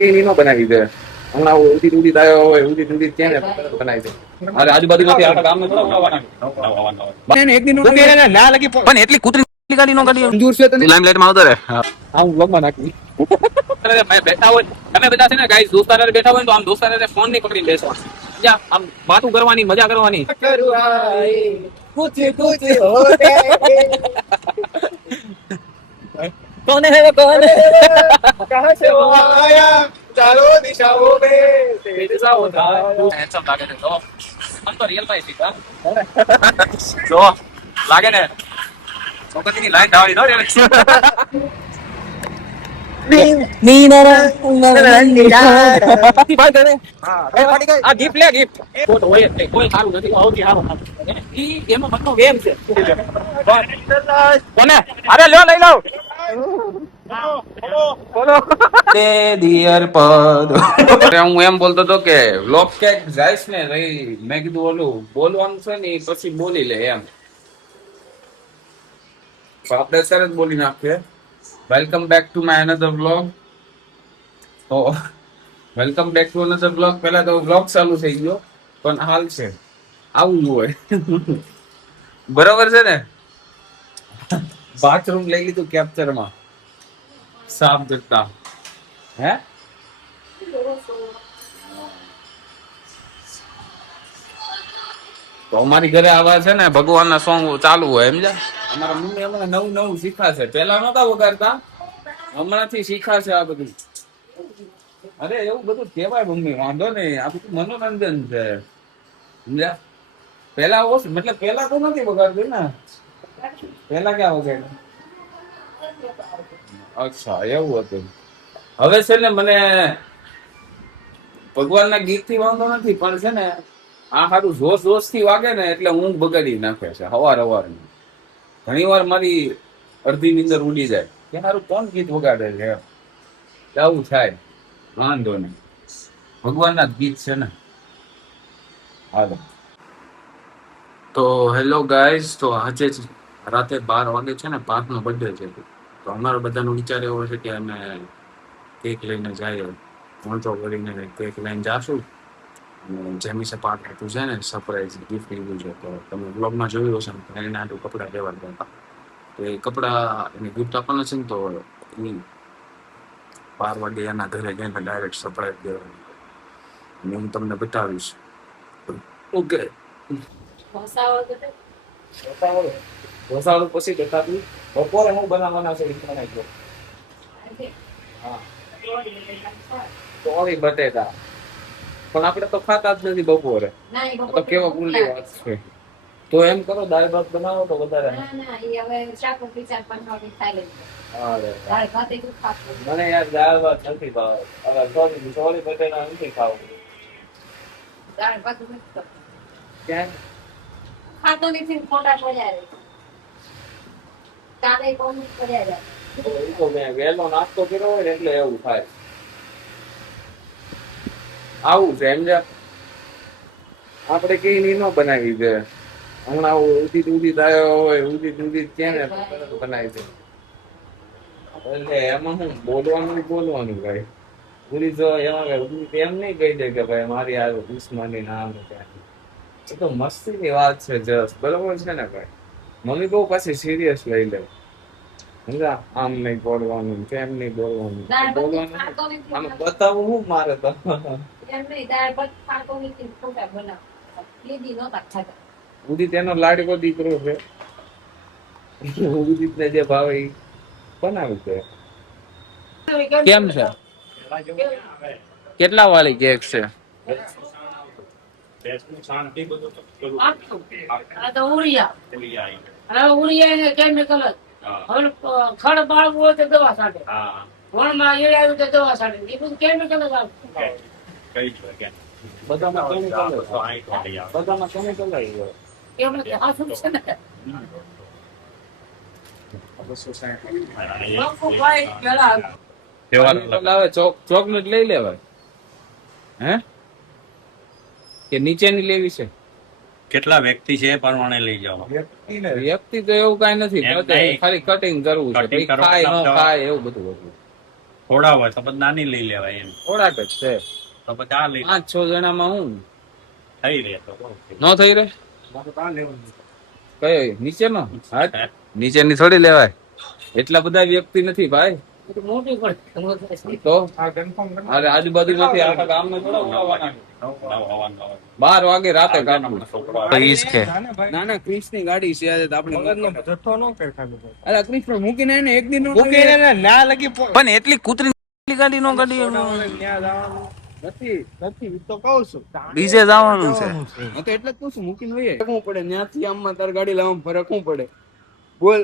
એની નો બનાવી દે હમણાં ઉડી ઉડી આવ્યો હોય ઉડી ઉડી ત્યાં બનાવી દે અરે આજુબાજુ નથી આખા ગામ ને એક દિન ના લગી પણ એટલી કૂતરી ગાડી નો ગાડી દૂર છે તો લાઈમ લાઈટ માં આવતો રે આમ લંબા નાખી બેઠા હોય તમે બધા છે ને ગાઈસ દોસ્તાર બેઠા હોય તો આમ દોસ્તાર ફોન નહીં પકડીને બેસવાનું આમ વાતું કરવાની મજા કરવાની कुछ कुछ होते કોને હે કોને कहां से वो आया चारों दिशाओं में तेज सा होता હેન્ડસમ લાગે છે તો આમ તો રિયલ માં સીધા જો લાગે ને છોકરીની લાઈન ધાવી દો આ ગિફ્ટ લે ગિફ્ટ ફોટો હોય એટલે કોઈ સારું નથી આવતી સારું ઈ એમાં મતનો વેમ છે કોને અરે લ્યો લઈ લો તે દિયર પદ અરે હું એમ બોલતો તો કે વ્લોગ કે જાઈશ ને રહી મેં કીધું ઓલું બોલવાનું છે ને પછી બોલી લે એમ આપણે સરસ બોલી નાખીએ welcome back to my another vlog તો welcome back to another vlog પહેલા તો વ્લોગ ચાલુ થઈ ગયો પણ હાલ છે આવું હોય બરોબર છે ને બાથરૂમ લઈ લીધું કેપ્ચરમાં સાફ કરતા હે તો અમારી ઘરે આવા છે ને ભગવાનના સોંગ ચાલુ હોય સમજ્યા અમારા મમ્મી હમણાં નવું નવું શીખાશે પેલા નતા વગાડતા હમણાંથી શીખાશે આ બધું અરે એવું બધું કેવાય મમ્મી વાંધો નહીં આ બધું મનોરંજન છે સમજ્યા પેલા મતલબ પેલા તો નથી વગાડતું ને પેલા ક્યાં વગાડ્યું અચ્છા એવું હતું હવે છે ને મને ભગવાનના ગીત થી વાંધો નથી પણ છે ને આ સારું જોશ જોશ થી વાગે ને એટલે ઊંઘ બગાડી નાખે છે હવાર ઘણી વાર મારી અડધી નીંદર ઉડી જાય કે સારું કોણ ગીત વગાડે છે આવું થાય વાંધો નહીં ભગવાનના જ ગીત છે ને હાલો તો હેલો ગાઈઝ તો આજે જ રાતે 12 વાગે છે ને પાર્થનો બર્થડે છે તો અમારો બધાનો વિચાર એવો છે કે અમે કેક લઈને જઈએ પહોંચો કરીને કેક લઈને જાશું અને જેમી પાર્થ હતું છે ને સરપ્રાઈઝ ગિફ્ટ લીધું છે તો તમે બ્લોગમાં જોયું હશે ને એને આટલું કપડાં લેવા હતા તો એ કપડાં એને ગિફ્ટ આપવાના છે ને તો એ 12 વાગે એના ઘરે જઈને ડાયરેક્ટ સરપ્રાઈઝ દેવાનું અને હું તમને બતાવીશ ઓકે વસાવડું પછી બતાવ્યું બપોરે હું બનાવવાના છે બનાવી દો હા ચોળી બટેટા પણ આપણે તો ખાતા જ નથી બપોરે તો કેવા ગુલ્લી વાત છે તો એમ કરો દાળ ભાત બનાવો તો વધારે મને યાર દાળ ભાત નથી ભાવ ચોળી બટેટા નથી ખાવું ક્યાં ખાતો નથી ખોટા પડ્યા કાલે કોમ પડ્યા તો મેં વહેલો નાસ્તો કર્યો હોય ને એટલે એવું થાય આવું છે એમ આપણે કઈ ની નો બનાવી દે હમણાં ઉદી ઉદી આવ્યો હોય ઉદી ઉદી ત્યાં ને બનાવી દે એટલે એમાં હું બોલવાનું ભાઈ પૂરી જો એમાં એમ નહીં કહી દે કે ભાઈ મારી આ દુશ્મની નામ ત્યાં એ તો મસ્તીની વાત છે જસ બરોબર છે ને ભાઈ મમ્મી બહુ પાછી સિરિયસ લઈ લે આમ નહીં બોલવાનું કેમ નહીં બોલવાનું આમ બતાવું હું મારે તો ઉદિત એનો લાડકો દીકરો છે ઉદિત ને જે ભાવે એ બનાવી દે કેમ છે કેટલા વાળી કેક છે ખડ બાળવું હોય તો દવા છાંટે વણમાં આવ્યું તો દવા છાંટે એ બધું કેમિકલ જ આવે બધામાં કેમિકલ ચોકલેટ લઈ લેવાય હે કે નીચેની લેવી છે કેટલા વ્યક્તિ છે એ પ્રમાણે લઈ જાઓ વ્યક્તિ તો એવું કઈ નથી ખાલી કટિંગ કરવું છે ખાય ન ખાય એવું બધું થોડા હોય તો પછી નાની લઈ લેવાય એમ. થોડાક જ છે. તો પછી આ લઈ 5-6 જણામાં હું થઈ રહે તો બહુ. ન થઈ રહે. કયો નીચેનો? હા, નીચેની થોડી લેવાય. એટલા બધા વ્યક્તિ નથી ભાઈ. મોટી પણ તો અરે આજુબાજુમાંથી આખા ગામને થોડા ઉડાવવાના. 12 વાગે રાતે ગામમાં ના ના ક્રિશની ગાડી છે આજે તો આપણે જથ્થો નો કઈ ખાલી. અરે કૃષ્ણ મૂકીને એને એક દિન મૂકીને ના લગી પણ એટલી કૂતરી ગાડી નો ગાડી નથી નથી તો કહું છું ડીજે જવાનું છે. હા તો એટલે જ કહું છું મૂકીને વઈએ ફરકવું પડે ત્યાંથી આમમાં તાર ગાડી લાવવામાં ફરકવું પડે. બોલ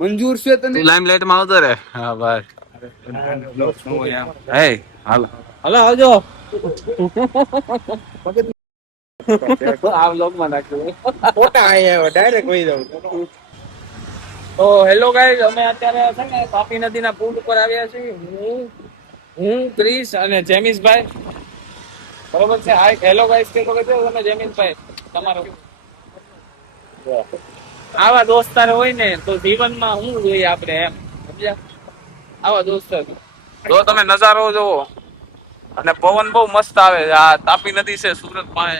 મંજૂર છે તને? લાઇમલાઇટ માં આવતો રે. હા ભાઈ હે હાલો હાલો આવજો. આ વ્લોગમાં નાખ્યું ફોટા આયા ડાયરેક્ટ વહી જાવ. તો હેલો ગાઈઝ, અમે અત્યારે છે ને તાપી નદીના પુલ ઉપર આવ્યા છીએ. હું ક્રિશ અને જેમિસભાઈ. બરોબર છે. હાય હેલો ગાઈઝ કે તો તમે જેમિસભાઈ તમારો આવા દોસ્તાર હોય ને તો જીવનમાં શું જોઈએ આપણે એમ સમજ્યા? આવા દોસ્તાર જો તમે નજારો જોવો અને પવન બહુ મસ્ત આવે. આ તાપી નદી છે સુરત પાસે,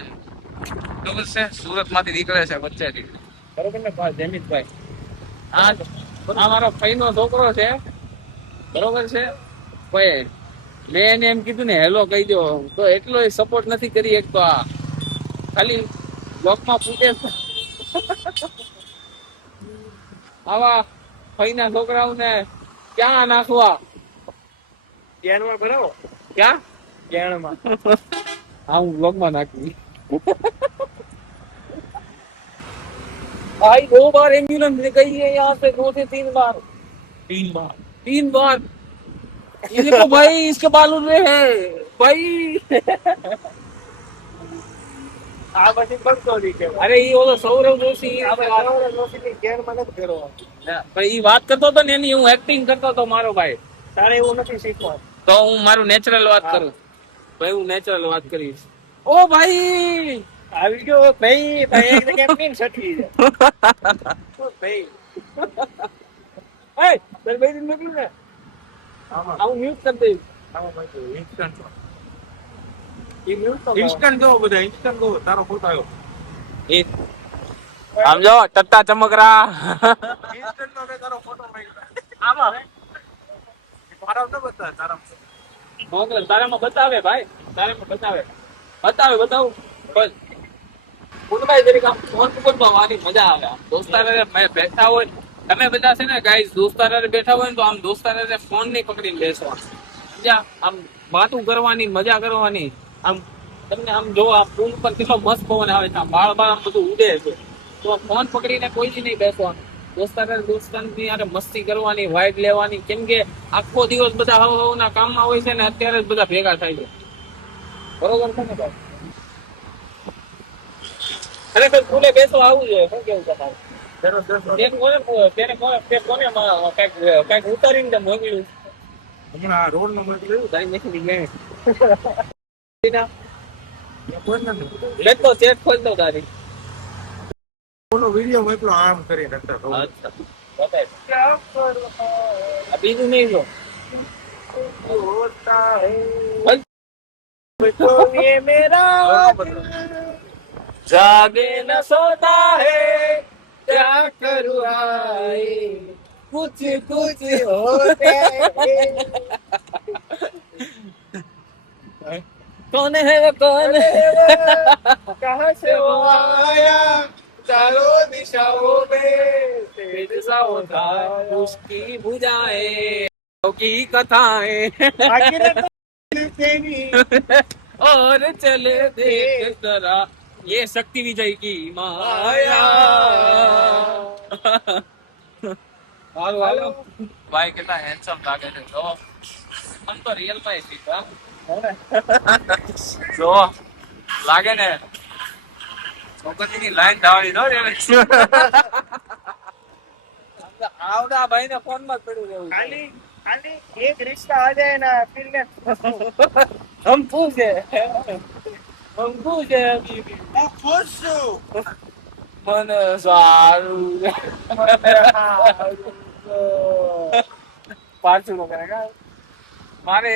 ખબર છે? સુરત માંથી નીકળે છે વચ્ચેથી. બરોબર ને જેમિતભાઈ? આ મારો ભાઈનો છોકરો છે. બરોબર છે ભાઈ. મેં એને એમ કીધું ને હેલો કહી દો તો એટલો સપોર્ટ નથી કરી એક તો આ ખાલી બ્લોકમાં ફૂટે. આવા ભાઈના છોકરાઓને ક્યાં નાખવા? જ્ઞાનમાં બરાબર ક્યાં જ્ઞાનમાં હા હું બ્લોગમાં નાખી. भाई 2 बार एम्बुलेंस गई है यहाँ से 2 से 3 बार 3 बार ये देखो भाई इसके बाल उड़ रहे हैं भाई. આ પછી બગડોરી કે અરે ઈ ઓલો સૌરવ જોશી ભાઈ ઈ વાત કરતો હતો ને એની હું એક્ટિંગ કરતો હતો મારો ભાઈ. તારે એવું નથી શીખવાનું તો હું મારું નેચરલ વાત કરું ભાઈ. હું નેચરલ વાત કરીશ. ઓ ભાઈ આવી ગયો ભાઈ. ભાઈ એક જગ્યાએ પીન સટકી છે ભાઈ. એ તાર ભાઈ ને મોકલું ને આવું મ્યુટ કરી દઈશ. ઇન્સ્ટન્ટ જો બધા ઇન્સ્ટન્ટ જો તારો ફોટો આવ્યો આમ જો ટટ્ટા ચમકરા ઇન્સ્ટન્ટ નો તારો ફોટો આમાં હે મારા ન બતા તારામાં બતાવે ભાઈ. તારામાં બતાવે બતાવું બસ. ભાઈ જરીક આમ ફોન ઉપર વાની મજા આવે. દોસ્તાર બેઠા હોય તમે બધા છે ને ગાઈસ દોસ્તાર બેઠા હોય ને તો આમ દોસ્તાર ફોન નહીં પકડીને બેસવાનું સમજ્યા? આમ વાતું કરવાની મજા કરવાની. આમ તમને આમ જો આ પુલ પર કેટલો મસ્ત પવન આવે છે. આમ બાળ આમ બધું ઉડે છે તો ફોન પકડીને કોઈ જ નહીં બેસવાનું. દોસ્તારની યારે મસ્તી કરવાની, વાઇટ લેવાની. કેમ કે આખો દિવસ બધા હવના કામમાં હોય છે ને અત્યારે જ બધા ભેગા થાય છે. બરોબર છે ને ભાઈ? ખરેખર પુલે બેસો આવું જોઈએ. શું કેવું તમારું? કઈક ઉતારીને મોકલ્યું હમણાં રોડ નંબર લેતો ચેક ખોલતો તારી વિડીયો મોકલો આમ કરીને. બીજું નહીં જો जागे न सोता है क्या करूँ आए कुछ कुछ होते कौन है वो कौन है कहाँ से वो आया चारों दिशाओं में तेज सा होता उसकी भुजाएं की कथाएं और चले देख जरा ये शक्ति विजय की माया. હાલો હાલો ભાઈ કેટલા હેન્ડસમ લાગે છે. જો આમ તો રિયલ માં સીધા જો લાગે ને છોકરીની લાઈન ધાવાની દો આવડા ભાઈ ને ફોન માં પડ્યું રહેવું. खाली एक रिश्ता आ जाए ना फिर हम पूछे अभी खुश मन सारू पाँच लोग करेगा મારે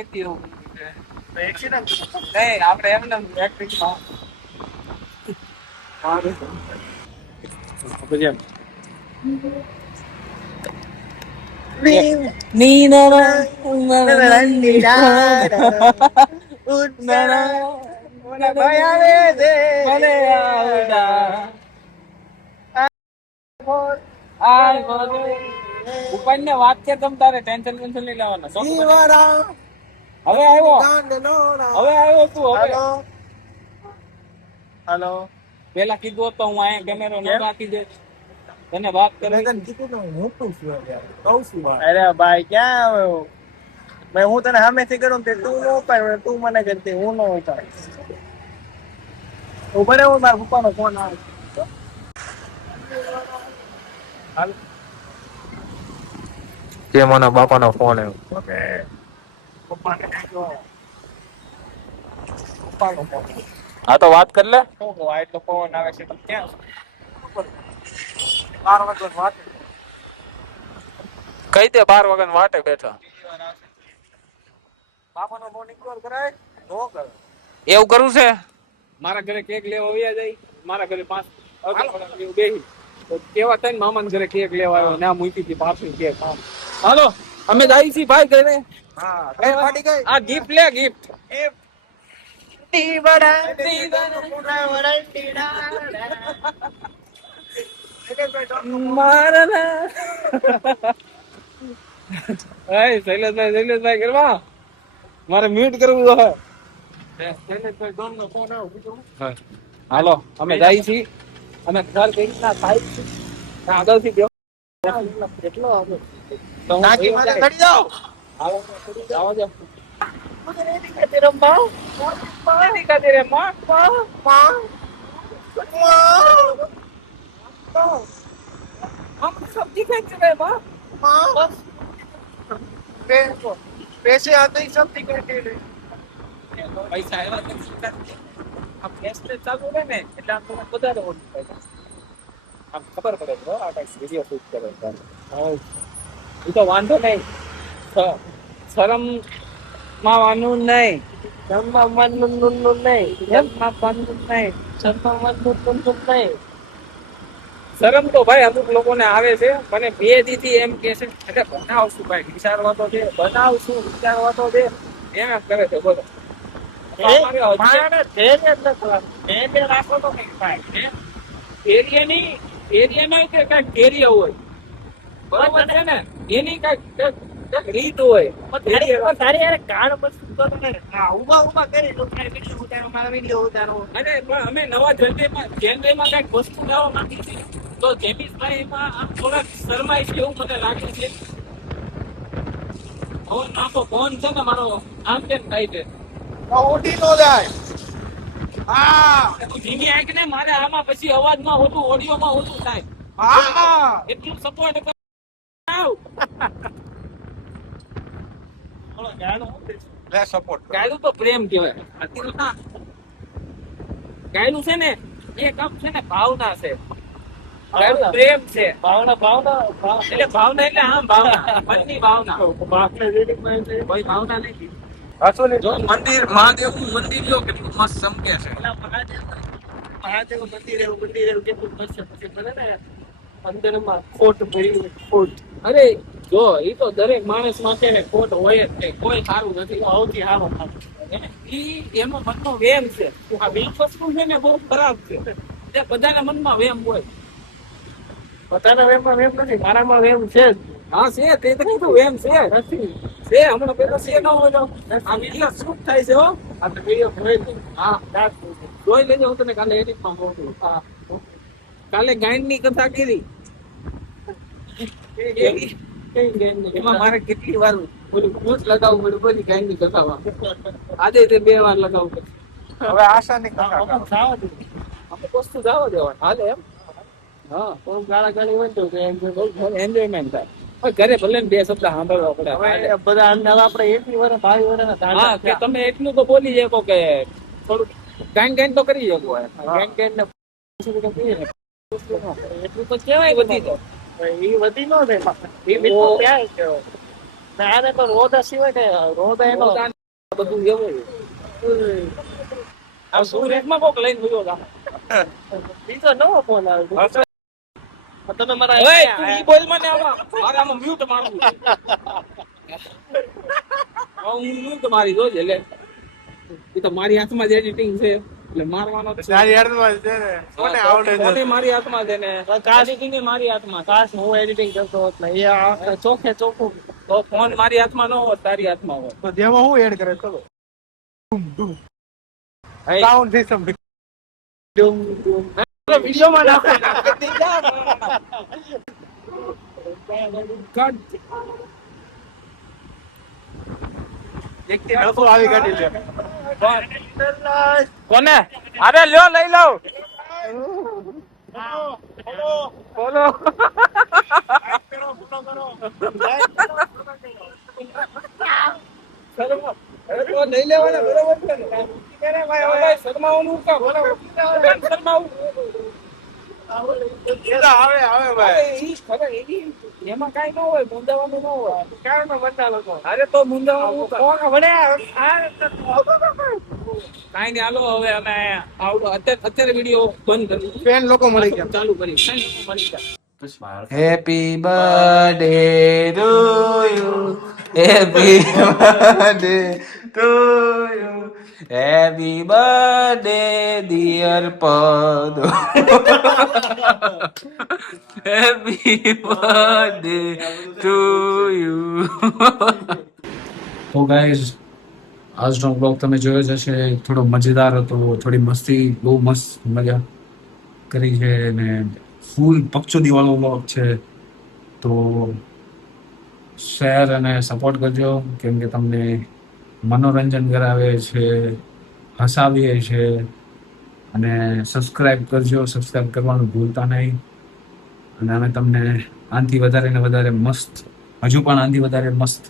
એક એવું છે. એક્સિડન્ટ નહીં આપણે એમને ઇલેક્ટ્રિકમાં પછી એમ ઉપાડને વાત કે તમ તારે ટેન્શન નહીં લેવાના હવે આવ્યો તું હવે હેલો પેલા કીધું હોત તો હું અહીંયા કેમેરો ન રાખી દે તને વાત કરી અરે ભાઈ ક્યાં આવ્યો ભાઈ હું તને સામેથી કરું તે તું ન ઉપાડ તું મને કરતી હું ન ઉપાડ ઉભા રહે હું મારા પપ્પાનો ફોન આવે કે મારા બાપાનો ફોન આવ્યો પપ્પાનો ફોન હા તો વાત કર લે એટલો ફોન આવે છે તમે ક્યાં છો? 12 વાગ્યાની વાત કઈ દે 12 વાગ્યા વાટે બેઠા બાપાનો ફોન ઇગ્નોર કરાય નો કરે એવું કરવું છે મારા ઘરે કેક લેવા આવ્યા જાય મારા ઘરે 5 બેહી તો કેવા થાય ને મામાના ઘરે કેક લેવા આવ્યો ના મૂકી હતી પાછું કેક હાલો અમે જાય છીએ ભાઈ ઘરે હા કઈ પાર્ટી ગઈ આ ગિફ્ટ લે ગિફ્ટ શૈલેષભાઈ કરવા મારે મ્યુટ કરવું તો શૈલેષભાઈ ડોન નો ફોન આવ્યો બીજું હાલો અમે જાય છીએ અમે ઘર કઈ રીતના થાય છે આગળથી ગયો કેટલો આવ્યો તો હું નાકી માથે ચડી જાઓ હાલો આવો જાઓ पैसे आते ही सब टिकट પૈસા આવ્યા તો આ ફેસ્ટ ચાલુ રહે ને એટલે આમ થોડું વધારે ઓલું થાય આમ ખબર પડે છે આ ટાઈપ વિડીયો શૂટ કરે છે એ તો વાંધો નહીં શરમ માં વાનું નહીં શરમ તો ભાઈ અમુક લોકોને આવે છે મને 2 દીથી એમ કે છે એટલે બનાવશું ભાઈ વિચારવા તો દે બનાવશું વિચારવા તો દે એમ કરે છે બોલો બરોબર છે ને એની કઈક રીત હોય અને પણ અમે નવા જનરેમાં કઈક વસ્તુ લાવવા માંગીએ છીએ તો જેમીસભાઈ એમાં આમ થોડાક શરમાય છે એવું મને લાગે છે ફોન છે ને મારો આમ કેમ થાય છે ઉઠી નો જાય તું ધીમી આંખ ને મારે આમાં પછી અવાજમાં હોતું ઓડિયોમાં હોતું થાય એટલું સપોર્ટ કર સપોર્ટ ગાયલું તો પ્રેમ કહેવાય અત્યારે ના ગાયલું છે ને એક આમ છે ને ભાવના છે ગાયલું પ્રેમ છે એટલે ભાવના એટલે આમ ભાવના મનની ભાવના કોઈ ભાવના નહીં જો મંદિર મહાદેવનું મંદિર જો કેટલું મસ્ત ચમકે છે મહાદેવ મંદિર એવું કેટલું મસ્ત પછી બને ને અંદરમાં ખોટ ભરી ખોટ અરે જો એ તો દરેક માણસ માટે ને ખોટ હોય જ નહીં કોઈ સારું નથી સૌથી સારો એનો મનનો વેમ છે આ વેમ વસ્તુ છે ને બહુ ખરાબ છે એ બધાના મનમાં વેમ હોય બધાના વેમમાં વેમ નથી મારામાં વેમ છે જ હા છે તે તો કીધું વેમ છે નથી છે હમણાં પેલો છે ન હોય તો આ વિડીયો શૂટ થાય છે હો આ તો વિડીયો ભરે હા જોઈ લેજો હું તને કાલે એડિટમાં મોકલું હા કાલે ગાયનની કથા કરી એમાં મારે કેટલી વાર ઓલું ભૂત લગાવવું પડ્યું બધી ગાયનની કથામાં આજે તે 2 વાર લગાવવું પડે હવે આશા ની અમુક વસ્તુ જવા દેવા હાલે એમ હા કોઈ ગાળા ગાળી હોય તો એન્જોયમેન્ટ થાય હવે ઘરે ભલે ને 2 શબ્દ સાંભળવા પડે હવે બધા અંદર આપણે 21 વર્ષ 22 વર્ષના હા કે તમે એટલું તો બોલી શકો કે થોડું ગાયન તો કરી શકો ગાયન ને એટલું તો કેવાય બધી તો એ વધી નો થાય એ મિત્રો ત્યાં જ ના ને પણ રોદા સિવાય કે રોદા એનો બધું એવું આ સુરેશમાં કોક લઈને ગયો હતા. બીજો નવો ફોન આવ્યો તમે મારા ઓય તું ઈ બોલ મને આમાં મારે આમાં મ્યુટ મારવું હું મ્યુટ મારી દો એટલે ઈ તો મારી હાથમાં જ એડિટિંગ છે એટલે મારવાનો જ છે. તારી હાથમાં છે ને કોને આવડે છે કોને મારી હાથમાં છે ને એડિટિંગ એ મારી હાથમાં છે. કાશ હું એડિટિંગ કરતો હોત ને એ આ ચોખ્ખે ચોખ્ખું તો ફોન મારી હાથમાં ન હોત તારી હાથમાં હોત. તો જેમાં હું એડ કરે ચલો Hey. સાઉન્ડ સિસ્ટમ વિડીયોમાં નાખો એક થી નસો આવી કાઢી લે કોને અરે લ્યો લઈ લઉં બોલો લઈ લેવાના બરોબર છે ને શરમાવાનું કા બરોબર શરમાવું આવે ભાઈ ઈ ખબર એમાં કાઈ ન હોય મુંદાવાનું ન હોય કારણ બંધા લોકો અરે તો મુંદાવાનું કાઈ નહીં હાલો હવે અમે અત્યારે વિડીયો બંધ કરી ફેન લોકો મળી ગયા ચાલુ કરી ફેન લોકો મળી ગયા happy birthday to you happy birthday to you happy birthday dear પદ હેપી બર્થડે ટુ યુ તો ગાઈઝ આજનો બ્લોગ તમે જોયો જ હશે, થોડો મજેદાર હતો, થોડી મસ્તી, બહુ મસ્ત મજા કરી છે અને ફૂલ પક્ષોદી વાળો બ્લોગ છે. તો શેર અને સપોર્ટ કરજો કેમ કે તમને મનોરંજન કરાવે છે, હસાવીએ છે અને સબસ્ક્રાઈબ કરજો, સબસ્ક્રાઈબ કરવાનું ભૂલતા નહીં. અને અમે તમને આનાથી વધારે ને વધારે મસ્ત, હજુ પણ આનાથી વધારે મસ્ત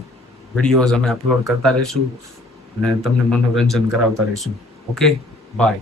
વિડીયોઝ અમે અપલોડ કરતા રહીશું અને તમને મનોરંજન કરાવતા રહીશું. Okay, by.